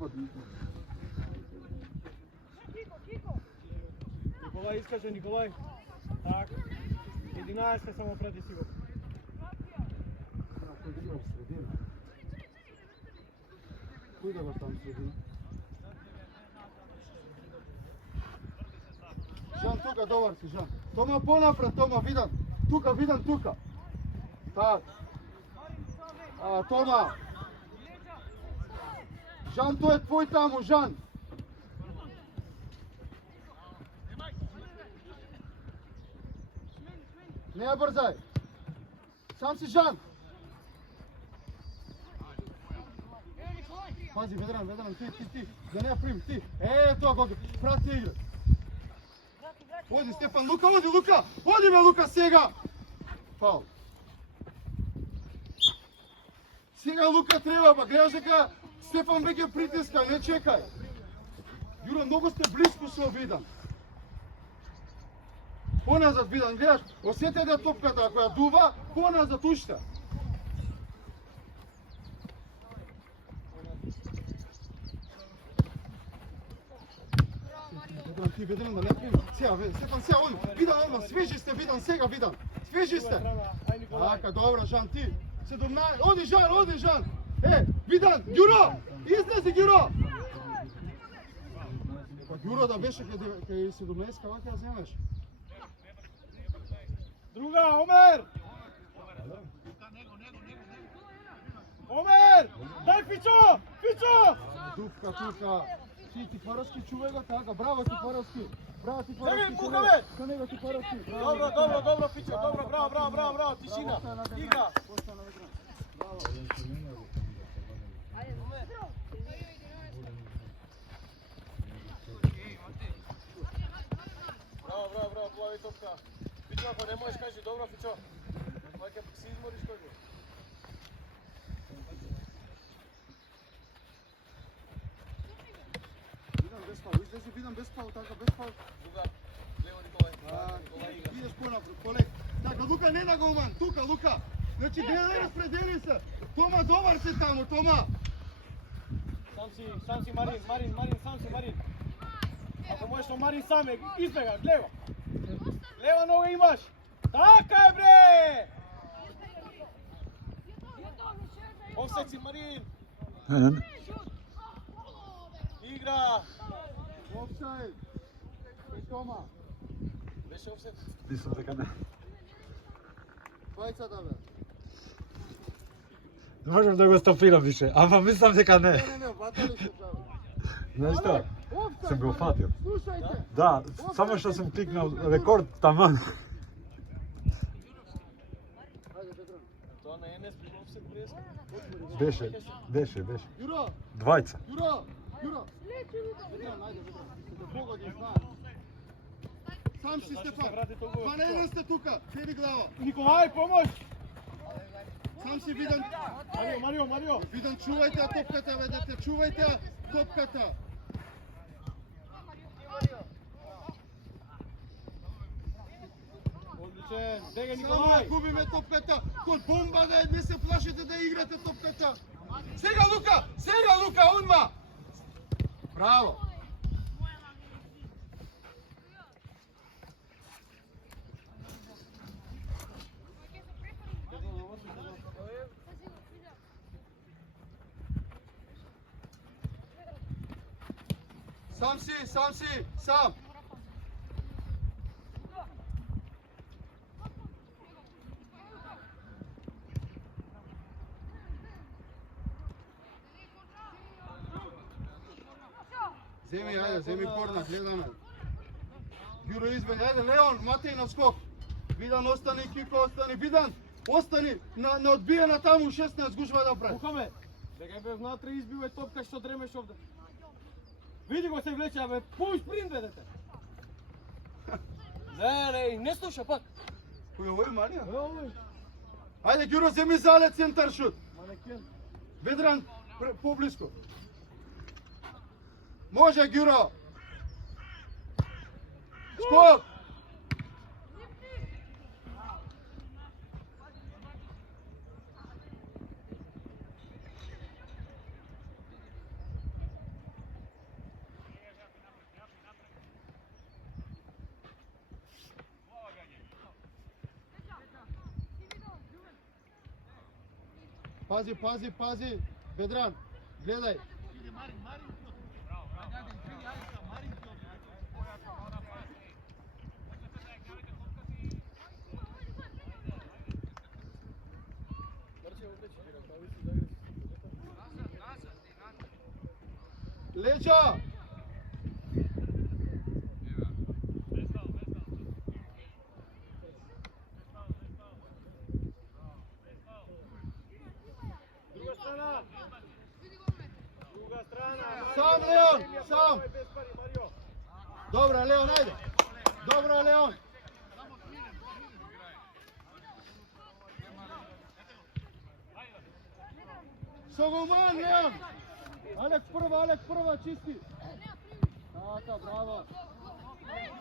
Опа. Николај искаше, Николај. Так. 11 само преди си го. Кој да го там средина? Жан, тука, добар си, Жан. Тома понапред, Тома, видам. Тука, видам, тука. Так. Тома. Жан, тој е твој таму, Жан. Не ја брзај. Сам си, Жан. Пази, Ведран, ти. Да не ја прими, ти. Тоа го прати игра. Оди, Стефан, Лука! Оди ме, Лука, сега! Фаул. Сега Лука треба, па гледаш дека Стефан веќе притиска, не чекај. Јуро, многу сте близко со Видан. Поназад, Видан, гледаш, осети да топката, ако ја дува, поназад уште. Ведран, да не прими. Сега, Стефан, сега, Видан, одма, свежи сте, Видан, сега, Видан. Свежи сте. Ака, добра, Жан, ти. 17, оди, Жан. Видан, Ѓуро, изнеси, Ѓуро. Ѓуро да беше кај 17, вака ја земеш. Друга, Омер! Омер! Дај Фичо! Тука. Ти Паровски, чувај го така, браво ти Паровски. Сега пукаме! Ка него ти Паровски. Добро, Фичо, добро, браво, тишина. Игра. Браво, плави топка. Фичо, ако не можеш кажи, добро, Фичо. Ваќе си измориш тој го. Видам без фаул, така, без фаул. Друга, лево Николај. Идеш понапред, полек. Така, Лука, не на голман, тука, Лука. Значи, гледај, распредели се. Тома, добар си таму, Тома. Сам си Марин, сам си Марин. Ако можеш со Марин сам избегаш, лево. Лева нога имаш. Така е, бре! Офсет си, Марин. Игра. Офсайд. Тома. Беше офсет? Мислам дека не. Бајцата, бе. Не можам да го стопирам више, ама мислам дека не. Не, батали се тоа. Знаеш што? Сам го фатил. Слушајте. Да, само што сум кликнал рекорд таман. Тоа не е офсет преска. Беше. Јуро. Двајца. Јуро. Ведран, ајде, да погоди, знае. Сам си, Стефан. 2-1 сте тука, седи глава. Николај, помош! Сам си, Видан. Марио. Видан, чувајте ја топката, бе, дете, чувајте ја топката. Одличен, дега Само Николај! ја губиме топката, код бомба да не се плашите да играте топката. Сега Лука, одма! Браво! Сам! Земи корна, гледаме. Јуро избег, ајде, Леон, Матеј на скок. Видан, остани, Кико, остани, Видан, остани, на одбиена таму, 16 гужва да прави. Букаме, дека бе внатре избил е топка што дремеш овде. Види го се влече, абе, пуш принт, бе, дете. Не слуша пак. Кој овој, Марија? Овој. Ајде, Ѓуро, земи зале центар шут. Манекен. Ведран, поблиско. Може, Ѓуро. Скок! Пази, пази, пази. Ведран, гледај. Леđa! Друга страна! Друга страна! Сам, Леон, сам! Без пари, Марио! Добро, Леон, ајде! Добро, Леон! Согоман, Леон! Алек прва, чисти! Така, браво!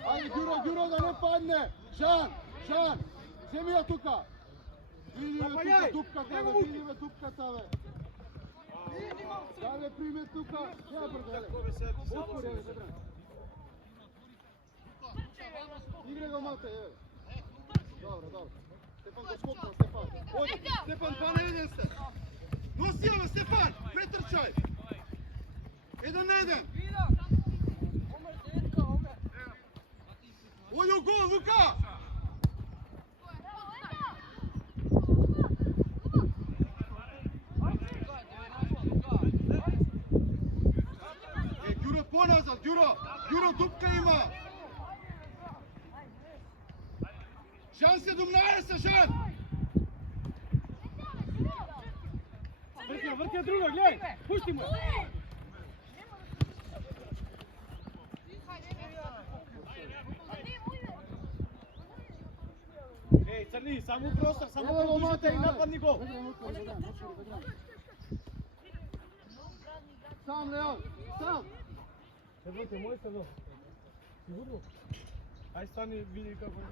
Ајде, Ѓуро, да не падне! Жан, земи ја тука! Види ме тупката, бе! Даве, приме тука! Ја брделе! Отвори, Ведран! Игре го мате, еве! Добро. Стефан го скокна, Стефан! Оди, Стефан, 2 на 1 сте! Носи ја, Стефан! Претрчај! 1 на 1! Оди у гол, Лука! Ѓуро поназад, Ѓуро дупка има! Жан 17, Жан! Вртија друга, гледај! Пушти му! Еј, Црни, само простор, само продужите и нападни гол! Сам, Леон, сам! Седлоте, мој седло. Сигурно? Ај стани, види како е.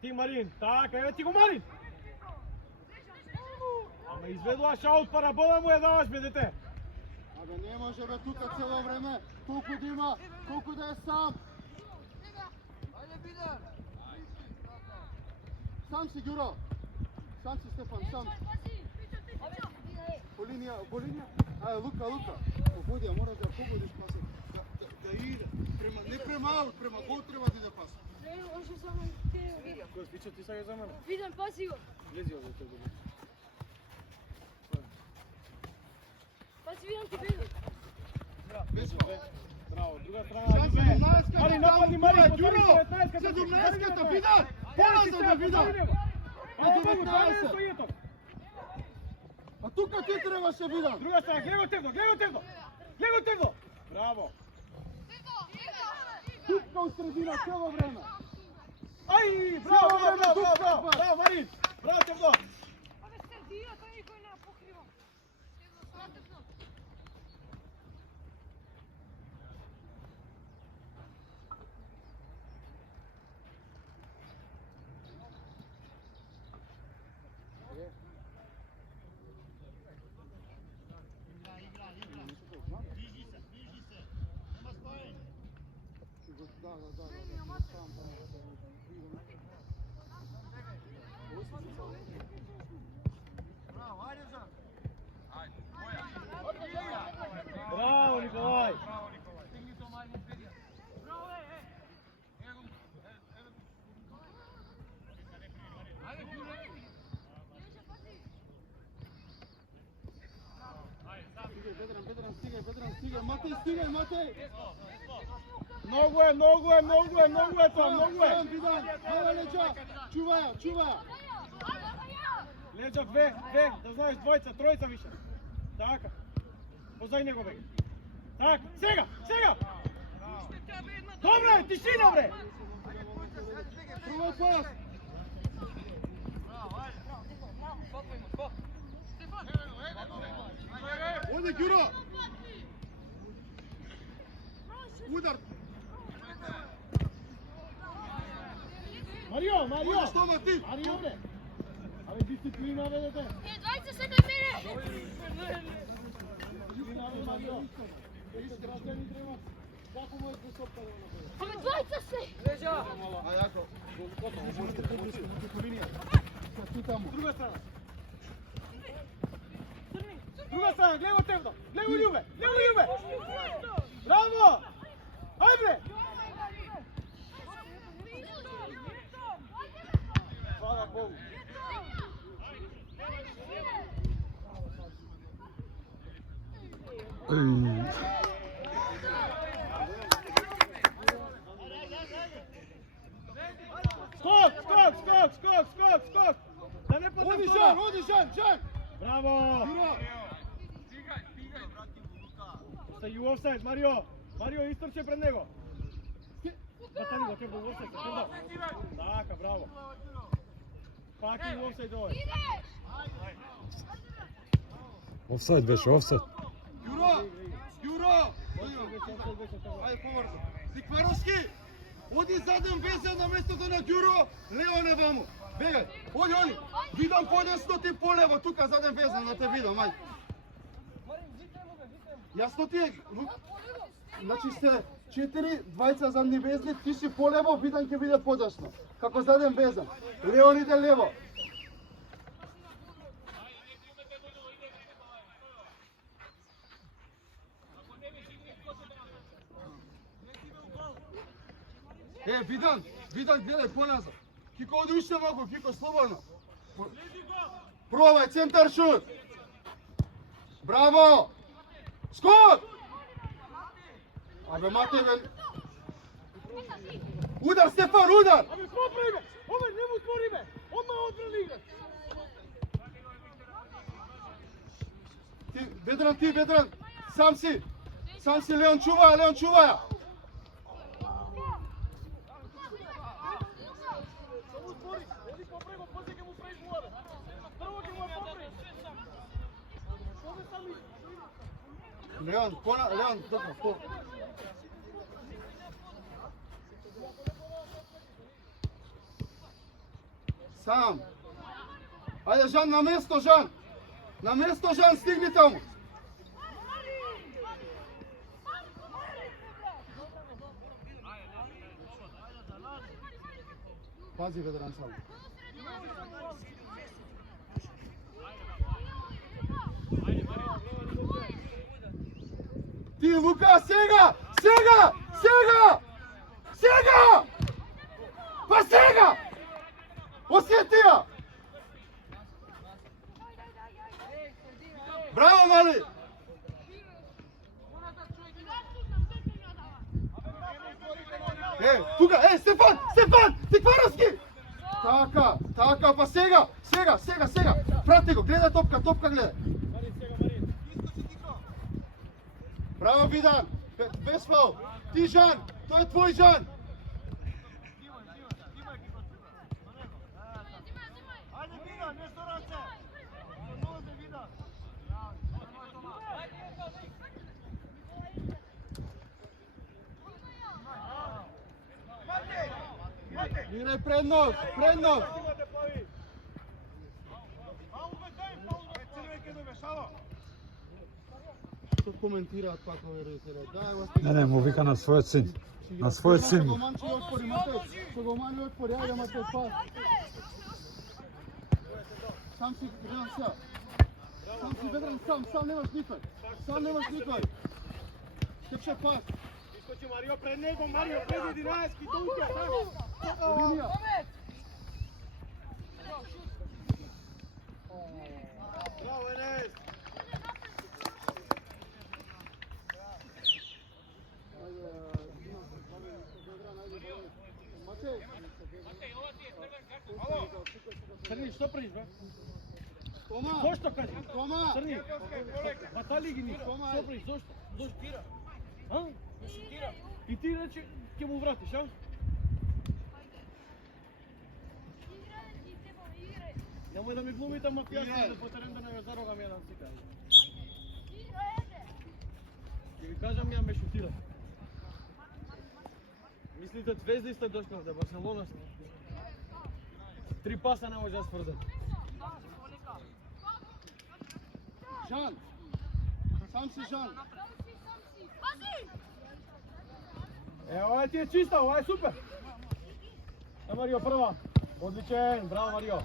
Ти, Марин, така, еве ти го Марин! Ама изведуваш аут, парабола му ја даваш, бе, дете! Абе, не може бе тука цело време, толку да има, колку да е сам! Сам си, Ѓуро! Сам си, Стефан, сам! По линија! Ајде, Лука! Погоди, мора да погодиш пасот. Да иде. Не према аут, према гол треба да иде пасот. Кој стича ти сега за мене? Видам, пази го. Влези овде тој го. Пази, видам ти бега. Браво, друга страна, Жан Љубе! 17-ката, Мари, нападни, Мари, Ѓуро! потвори 19-ката! 17-ката, Видан! Поназад бе, Видан! Па 12 А тука ти требаше, Видан! Друга страна, гледай го Тевдо! Браво! Тупка у средина цело време! Ај, браво, Марин! Браво, Тевдо! Абе, средина, тој никој не ја покрива. Браво, Николај! Ведран, стигај, Матеј! Многу е тоа, многу е! Сам, Видан, ева Леđa, чувај ја! Леđa, две, да знаеш, двојца, тројца више. Така. Позај него, бе. Так, сега! Добре, тишина, бре! Прво пас! Оди, Ѓуро! Удар! Марио! Оди, што ма ти? Марио, бре! Абе, дисциплина, бе, дете! Е, 20 секунди мене! Дисциплина, бе, Марио! Вижте, граждани треба. Како му е способна да го направи? Абе, Деца се! А јако. Можете по линија. Сега ти таму. Друга страна. Друга страна, глево Тевдо. Глево Љубе. Глево Љубе. Браво! Ајде! Фала Богу. Скок! Да не падне Оди втора. Жан! Браво! Јуро! Стају офсайд, Марио! Марио истрче пред него. Батали го, Тевдо, у офсайд, Тевдо. Така, браво. Пак и у офсайд овој. Офсайд беше, офсайд. Јуро! Ајде побрзо. Тикваровски! Оди заден везен на местото на Ѓуро, лево не ваму. Бегај, оди. Видам подесно, ти полево, тука заден везен, да те видам, ајде. Јасно ти е, значи сте 4, двајца задни везни, ти си полево, видам ќе биде подесно. Како заден везен. Леон иде лево. Видан, гледај поназад. Кико оди уште малку, Кико слободно. Пробај, центар шут. Браво! Скок! Абе, Матеј, бе. Удар, Стефан, удар! Абе, спори бе! Ове, не му спори бе! Ома одбрани играч! Ти, Ведран, сам си, Леон, чуваја! Само спори! Оди попрего, после ќе му прави голаве! Прво ќе му е попред! Ове сами... Леон, така, по. Сам. Ајде, Жан, на место, Жан! На место, Жан, стигни таму! Пази, Ведран, само. Ти, Лука, сега! Па сега! Осети ја! Браво, мали! Тука, Стефан! Тикваровски! Така, па сега! Прати го, гледај топка гледај! Браво, Видан! Без фаул! Ти, Жан! Тој е твој, Жан! Играј предног! Што коментираат пак овие родители? Не, му вика на својот син. На својот син. Што го мани отпори, ајде, Матеј, пас. Сам си, гледам сега. Сам си, Ведран, сам немаш никој. Тепше пас. Искочи Марио пред него, Марио пред 11, то уќе, само. Линија. Браво, Енес! Црни, што правиш, бе? Тома! Зошто кажи? Тома! Црни, батали ги ни. Што правиш, зошто? Зошто? А? И ти рече, ќе му вратиш, а? Немој да ми глумите мафијаци, да потерем да не ме зарогам еден цика. Ќе ви кажам, ја ме шутира. Мислите, звезди сте дошковте, Барселона сте. 3 паса не може да сврзат. Жан! Сам си, Жан! Ова ти е чиста, ова е супер. Марио прва. Одличен, браво Марио.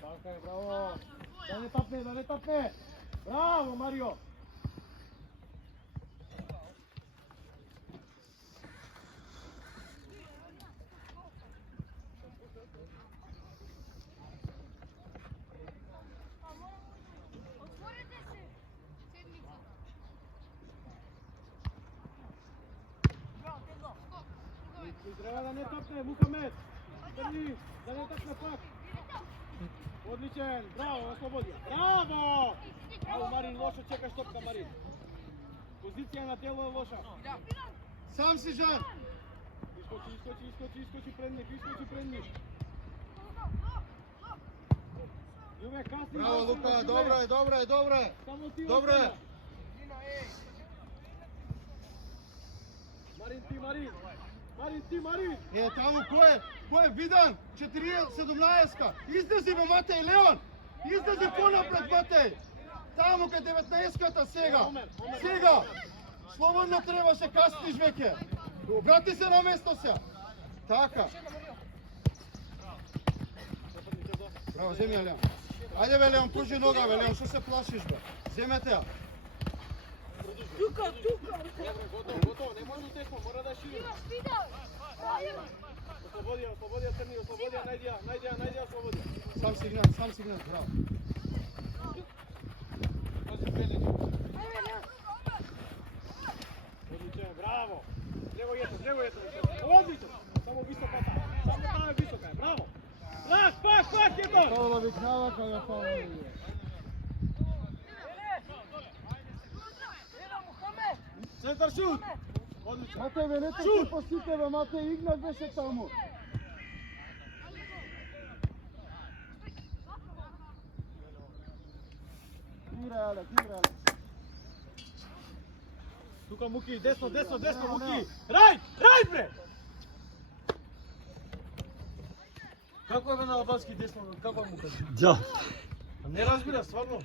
Така е, браво. Да не тапне, да не тапне. Браво Марио. Отворете се. Седмица. И треба да не тапне, Мухамед. Држи, да не тапне пак. Одличен, браво, ослободи. Браво! Ало, Марин, лошо чекаш топка, Марин. Позиција на тело е лоша. Сам си, Жан! Искочи пред них. Јуме, касни. Браво, Лука, добре! Само ти Добре. остана. Марин, Марин! Е, таму, кој е Видан? 4-17-ка. Излези, бе, Матеј, Леон! Излези понапред, Матеј! Таму кај 19-ката сега! Сега! Слободно требаше, касниш веќе! Обрати се на место се! Така! Браво, земи ја, Леон! Ајде, бе, Леон, кружи нога, бе, Леон, што се плашиш, бе? Земете ја! Готово, не може тешко, мора да шири. Ослободија Црни, најдија, ослободија. Сам сигнал, браво! Одличен, браво! Лево ето. Одличен! Само висока таа е висока, браво! Пак, ето! Павла викнава кога Павла. Центар шут! Одличен! Матеј, бе, не те по сите, бе, Матеј, Игнат беше таму. Играј, Алек. Тука Муки, десно, Муки! Рајд, бре! Како е бе на албански десно, како му кажи? Да. Не разбира, стварно.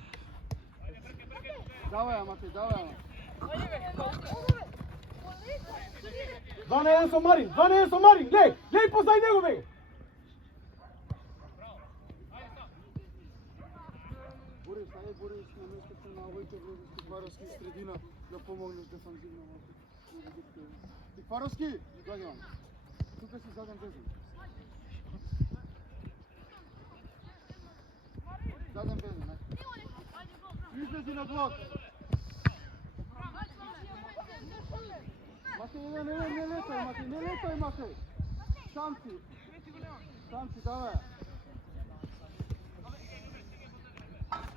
Давај ја, Матеј, давај ја. 2 на 1 со Марин, леј позај него, бе! Борис, на местото на овојте вроди Тикваровски средина да помогнеш дефанзивно. Тикваровски, доаѓам. Тука си заден безен. Излези на блок. Матеј, не летай, Матеј. Сам си, давај.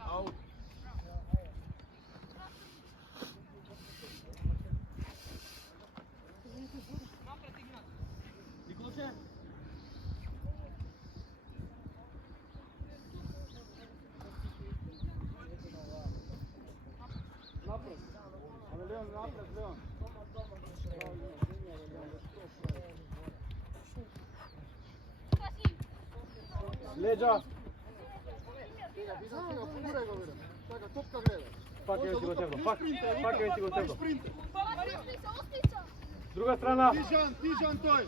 Аут. Николче. Напред. Леон, Леон. Леđa. Така, топка гледа. Пак е ти го тебно, пак е ти го тебно. Остица. Друга страна. Ти Жан тој.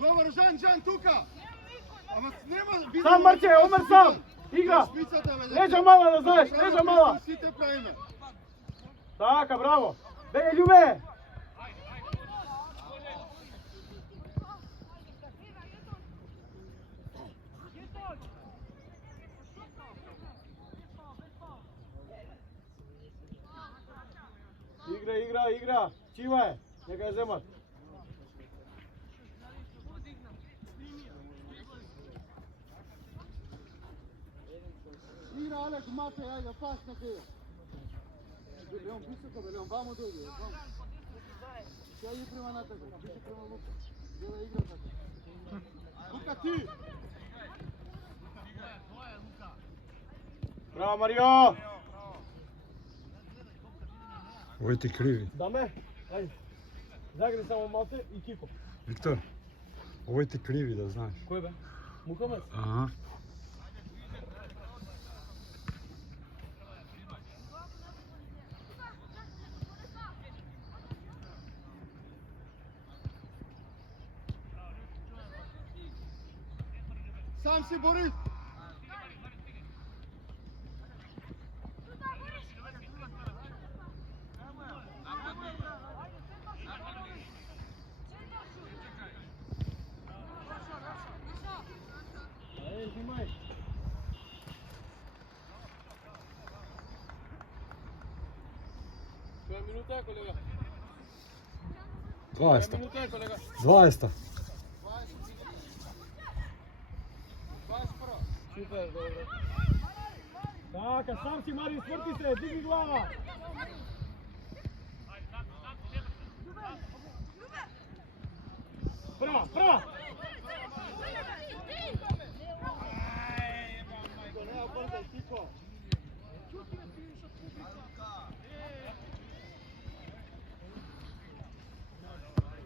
Добро, Жан, тука. Ама нема... Сам Марче, Омер сам. Игра. Леđa мала, да знаеш, леđa мала. Сите правиме. Така, браво. Беге, Љубе. Игра. Чива е. Нека ја земат. Игра, Алек, Матеј, ајде, пас на тебе. Леон, високо, бе, Леон, вамо дојде, вамо. Сега и према натака, бише према Лука. Гледа игра така. Лука, ти! Браво, Марио! Овој ти криви. Даме? Ајде. Загри само малце и Кико. Виктор, Овој ти криви, да знаеш. Кој бе? Мухамед? Ага. Сам си Борис. Взимај. Која минута е, колега? 20. Која минута е, колега? 20. Супер, добро. Така, сам си Марин, сврти се, дигни глава. Права, права!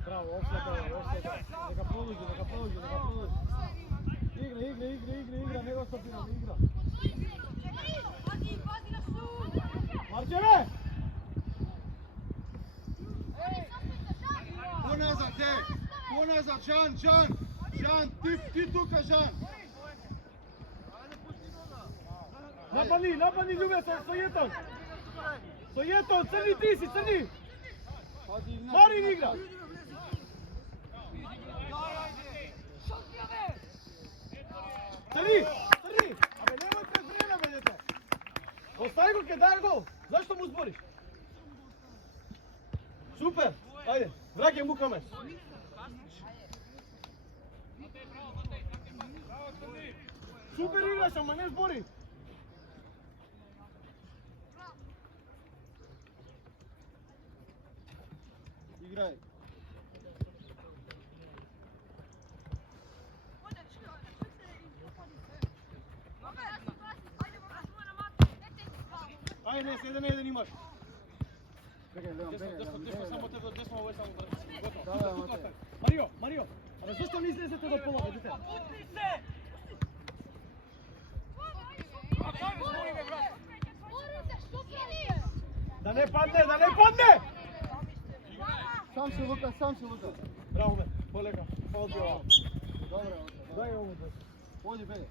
Браво, офсайд, нека продолжи. Игра, не го стопираме, игра. Марчеве! Поназад, Жан, ти тука, Жан. Нападни, Љубе, со Јетон! Со Јетон, црни ти си, црни! Марин игра! Црни! Абе, немој пред време, бе, дете! Остави го ке дај гол! Зашто му збориш? Супер! Ајде, враќај Мухамед! Супер играш, ама не збори! Играј. Ајде, не, 7-1 имаш! Чекај, Десно, само те до десно, овој само Да, да, Марио, абе зашто не излезете до пола, бе, дете? Да не падне! Сам си Лука. Браво, бе, полека, фаул ти ова. Добре, Дај ово, бе. оди бе.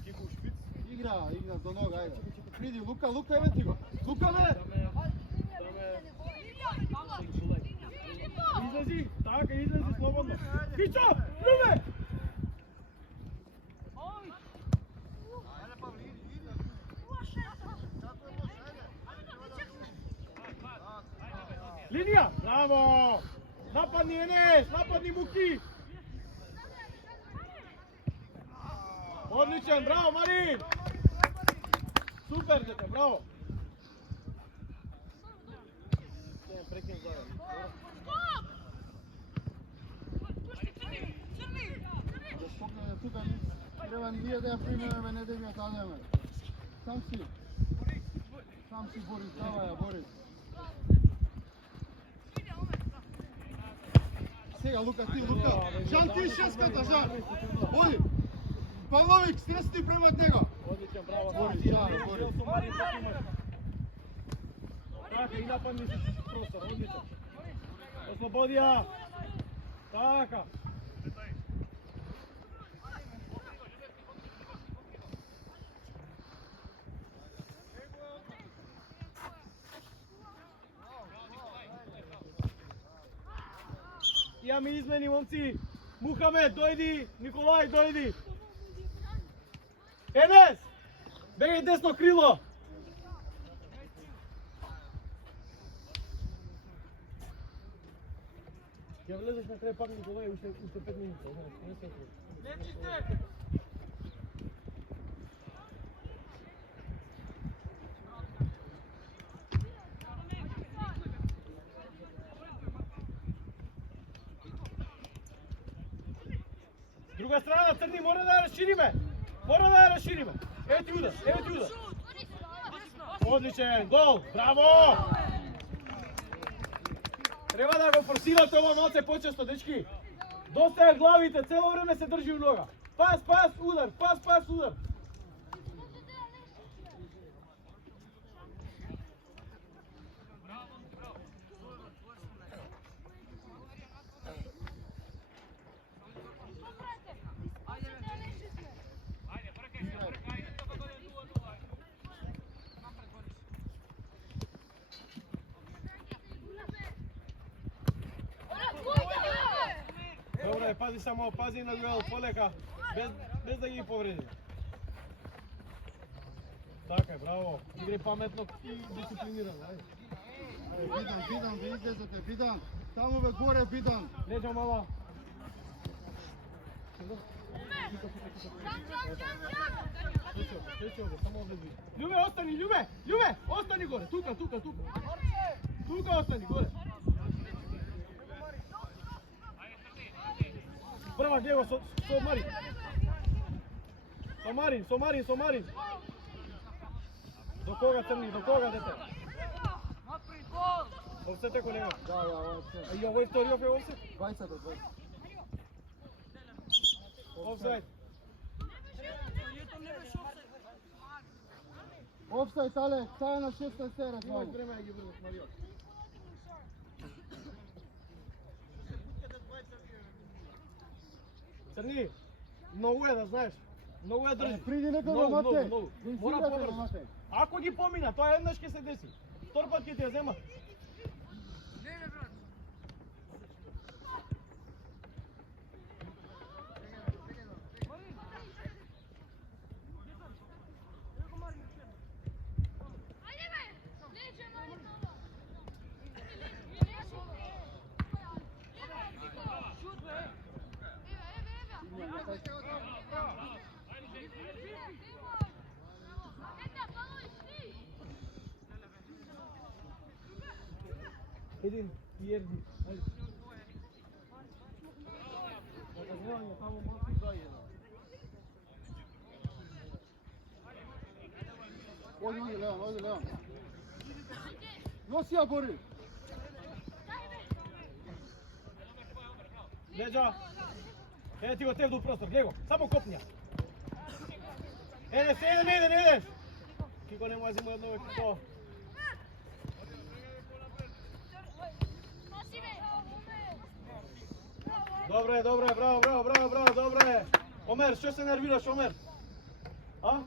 Екипу шпиц. Игра до нога, ајде. Приди, Лука, еве ти го. Лука, бе! Излези, така, излези слободно. Пичо, Љубе! Линија, браво! Нападни Енес, нападни Муки! Одличен, браво Марин! Супер, дете, браво! Прекин главен. Да спокојно тука треба ние да ја примеме, не да ја дадеме. Сам си Борис, давај ја Борис. Сега Лука, Жан ти шеската, Жан. Оди. Павловик, стреси пред него. Одличен, браво, Борис, Борис. Така, и нападни си простор, одличен. Ослободија. Така. Имаме измени, момци. Мухамед, дојди. Николај, дојди. Енес! Бегај десно крило. Ја влезеш на крај пак Николај, уште 5 минути. Лечите! Друга страна, црни, мора да ја расшириме. Еве ти удар. Одличен, гол, браво! Треба да го форсирате ова малце почесто, дечки. Доста е главите, цело време се држи у нога. Пас, пас, удар, пас, пас, удар. Добре, пази само, пази на дуел, полека, без да ги повреди. Така е, браво. Игри паметно и дисциплинирано. Бидан, ви излезете, Бидан. Таму бе горе, Бидан. Лежа мала. Љубе, остани, Љубе! Љубе, остани горе, тука. Тука остани, горе. Прва, Диего, со Марин. Со Марин. До кога, Црни, до кога, дете? Офсет е, колега. Да, офсет. А и овој вториот е офсет? 20 до 20. Офсайд. Офсайд, Алек, стаја на 16 сера. Имај време да ги врнеш, Мариот. Црни, многу е да знаеш. Многу е држи. Приди некој во Матеј. Мора побрзо. Ако ги помина, тоа еднаш ќе се деси. Втор пат ќе ти ја зема. Един, Ерди. Наказывање, само малку заедно. Оди, Леон. Носи ја, Бори. Леđa. Еде ти го тевду простор, гледа го, само копнија. Едеш. Кико не може има едно Кико. Добре, браво, добре. Омер, што се нервираш, Омер? А?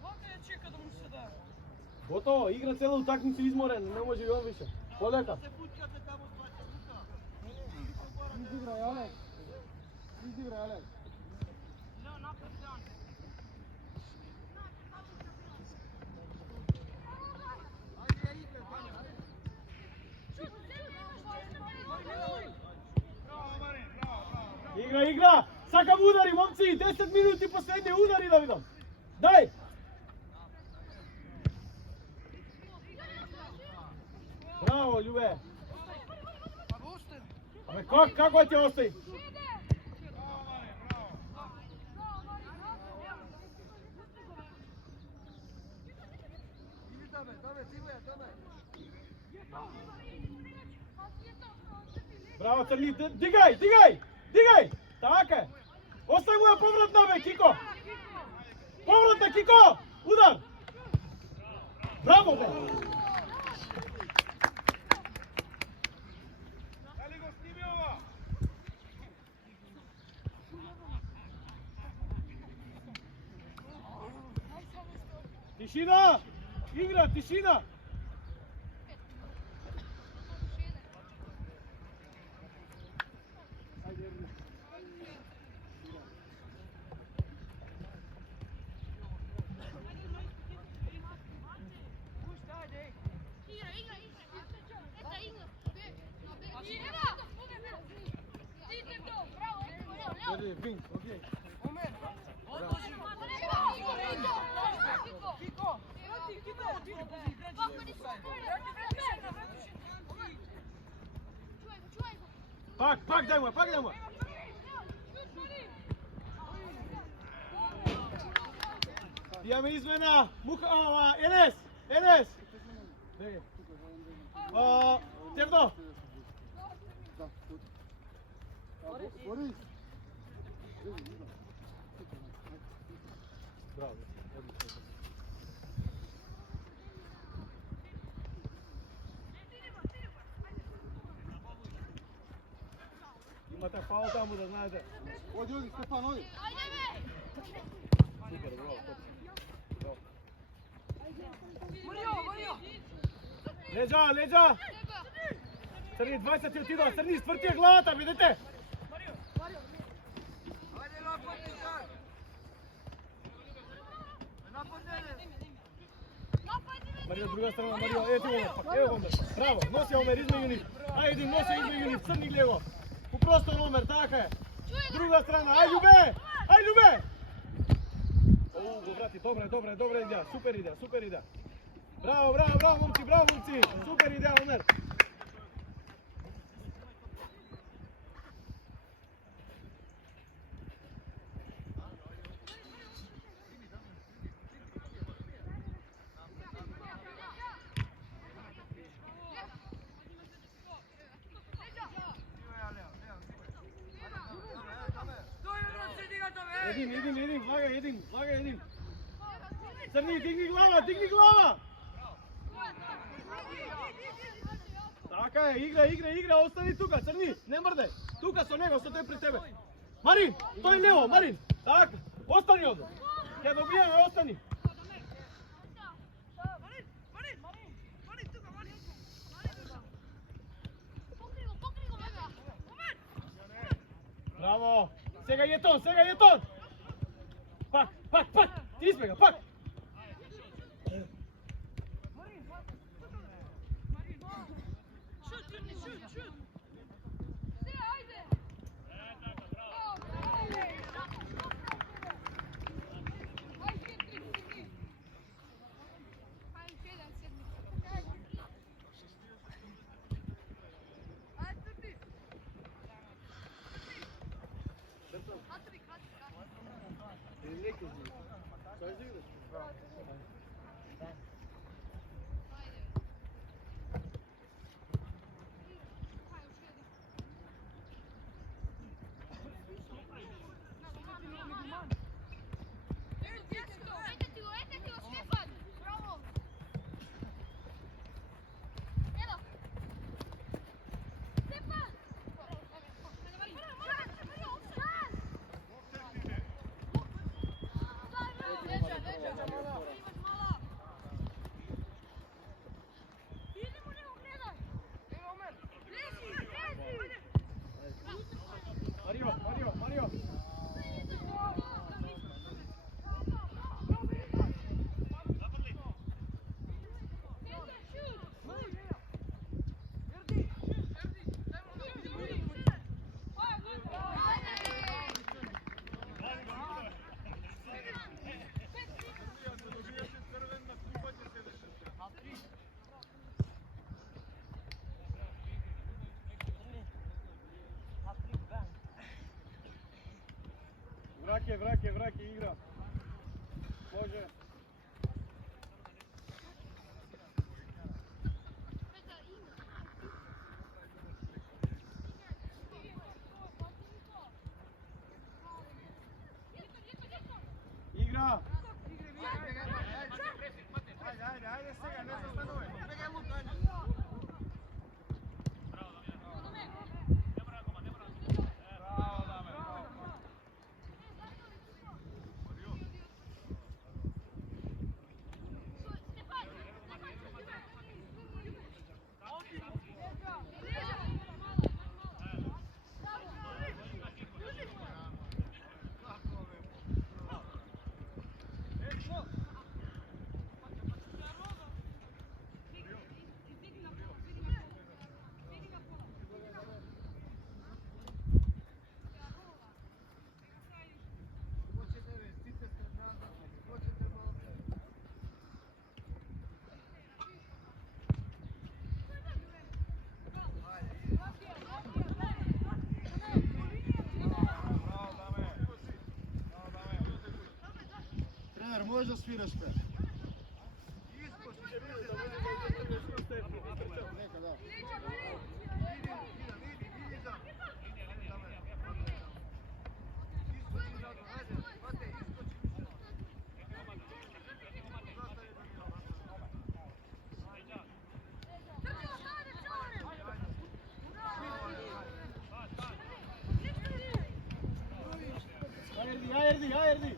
Готово, игра цела утакмица изморен, не може и он више. Полека. Изиграј, Алек. Игра! Сакам удари, момци! 10 минути последни удари да видам! Дај! Браво, Љубе! Абе, како ќе остави? Браво, Црни! Дигај! Така е! Остави му ја повратна, бе, Кико! Повратна, Кико! Удар! Браво, бе! Тишина! Игра, тишина! Винк, окей. Пак, дай му. Имаме измена. Енес. Тевдо. Да, тут. Борис! Браво, одлично. Имате фаул таму да знаете. Оди, Стефан, оди! Супер, браво, топ. Леđa, леđa! Crni, 20 ti otidao, Crni, stvrti je glata, vidite! Марио, друга страна, Марио, ево Омер, браво, носи Омер, измеѓу нив, ајде, носи измеѓу нив, Crni глево, у простор Омер, така е, друга страна, ај Љубе! О, брати, добра идеја, супер идеја. Браво, момци, супер идеја, Омер. Един, влагај един. Crni, дигни глава! Така е, игра, остани тука, Crni, не мрдај. Тука со него, со тој пред тебе. Марин, тој лево, Марин. Така, остани овде. Ќе добиеме, остани. Браво! Сега е тон! Пак! Ти избега, пак! Марио! Враке, игра. Може. Игра. Ајде сега, не се стануваме. Можеш да свираш пе. Нека, да. ај Ерди.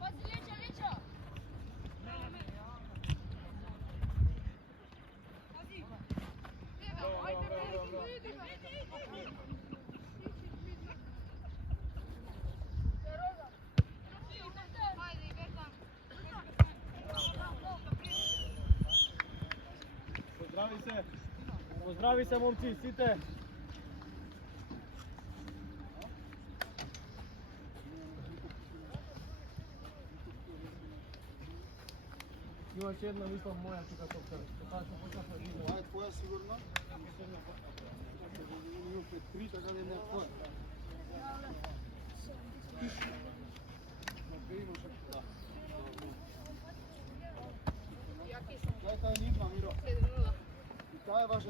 Пази, леча. Поздрави се момци, сите. Имаше една, мислам, моја тука топка. Таа што покафа видно. Това е твоя сигурно? Имам пред 3, така да не е твоя. Да. Дај таа нигма, Миро. И таа е важен.